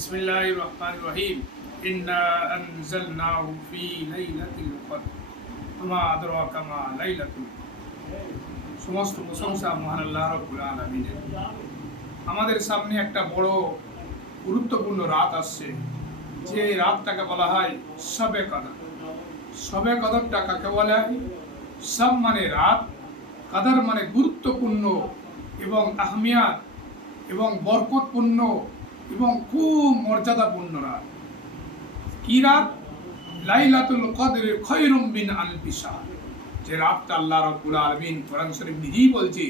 বিসমিল্লাহির রহমানির রহিম। ইন্না আনজালনাহু ফি লাইলাতিল কদর ওয়া আদরাকা মা লাইলাতুল কদর। সমস্ত প্রশংসা মহান আল্লাহ রাব্বুল আলামিনের। আমাদের সামনে একটা বড় গুরুত্বপূর্ণ রাত আসছে, যে রাতটাকে বলা হয় শবে কদর। শবে কদরটা কাকে বলা হয়? সব মানে রাত, কদর মানে গুরুত্বপূর্ণ এবং আহমিয়াত এবং বরকতপূর্ণ এবং খুব মর্যাদাপূর্ণ রাত। কি রাত? লাইলাতুল কদরের খয়রুম মিন আলফি শাহর। যে রাতটা আল্লাহ রাব্বুল আলামিন কোরআন শরীফ নিজেই বলছে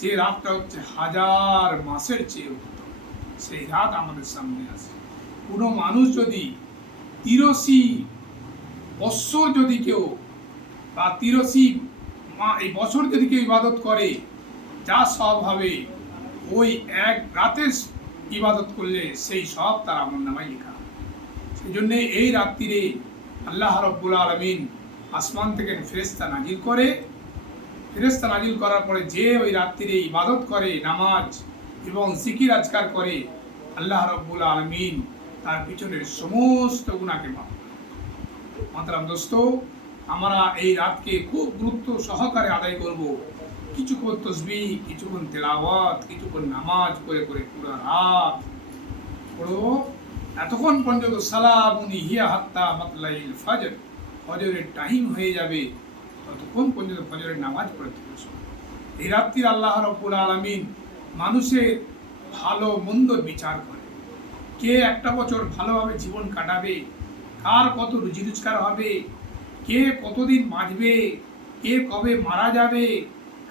যে রাতটা হচ্ছে হাজার মাসের চেয়ে উত্তম। সেই রাত আমাদের সামনে আছে। কোনো মানুষ যদি 83 বৎসর যদি কেউ বা 83 এই বছর যদি কেউ ইবাদত করে, যা সব হবে ওই এক রাতের ইবাদত করলে সেই সব তার আমলনামায় লেখা। সেই জন্য এই রাত্রিরে আল্লাহ রাব্বুল আলামিন আসমান থেকে ফেরেশতা নাজিল করে। ফেরেশতা নাজিল করার পরে যে ওই রাত্রিরে ইবাদত করে, নামাজ এবং জিকির আজকার করে, আল্লাহ রাব্বুল আলামিন তার পিছনের সমস্ত গুনাহকে মাফ করে। মাতরাম দোস্ত, আমরা এই রাতকে খুব গুরুত্ব সহকারে আদায় করব। কিছুক্ষণ তসবিহ, কিছুক্ষণ তেলাওয়াত, কিছুক্ষণ নামাজ করে করে পুরো রাত পড়ব। এতক্ষণ পর্যন্ত সালামুন হিয়া হাত্তা মাতলাইল ফজর, ফজরের টাইম হয়ে যাবে ততক্ষণ পর্যন্ত ফজরের নামাজ পড়ে থাকবে। এই রাত্রি আল্লাহ রাব্বুল আলামিন মানুষের ভালো মন্দর বিচার করে। কে একটা বছর ভালোভাবে জীবন কাটাবে, কার কত রুজি রোজগার হবে, কে কতদিন বাঁচবে, কে কবে মারা যাবে,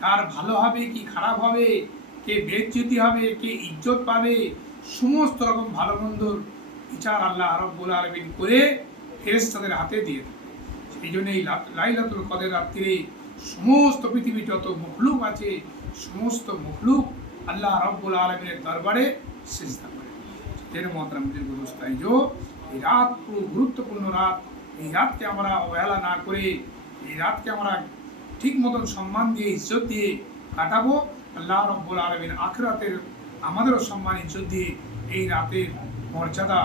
কার ভালো হবে কি খারাপ হবে, কে বেজ্জতি হবে, কে ইজ্জত পাবে, সমস্ত রকম ভালো মন্দর বিচার আল্লাহ রাব্বুল আলামিন করে ফেরেশতাদের হাতে দিয়ে থাকে। সেই জন্য এই লাইলাতুল কদর রাত্রিরে সমস্ত পৃথিবীর যত মখলুক আছে, সমস্ত মখলুক আল্লাহ রাব্বুল আলামিনের দরবারে সিজদা করে। এর মহতারাম দোস্তাই, এই রাত খুব গুরুত্বপূর্ণ রাত। এই রাতকে আমরা অবহেলা না করে এই রাতকে আমরা ঠিক মতন সম্মান দিয়ে, ইজ্জত দিয়ে কাটাবো। আল্লাহ রাব্বুল আলামিন আখিরাতের আমাদেরও সম্মান ইজ্জত দিয়ে এই রাতের মর্যাদা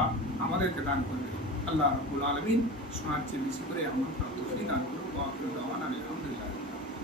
আমাদেরকে দান করবে। আল্লাহ রাব্বুল আলামিন শোনার চেয়ে বেশি করে আমার তৌফিক দান করুন। ওয়া আখিরু দাওয়ানা আলহামদুলিল্লাহ।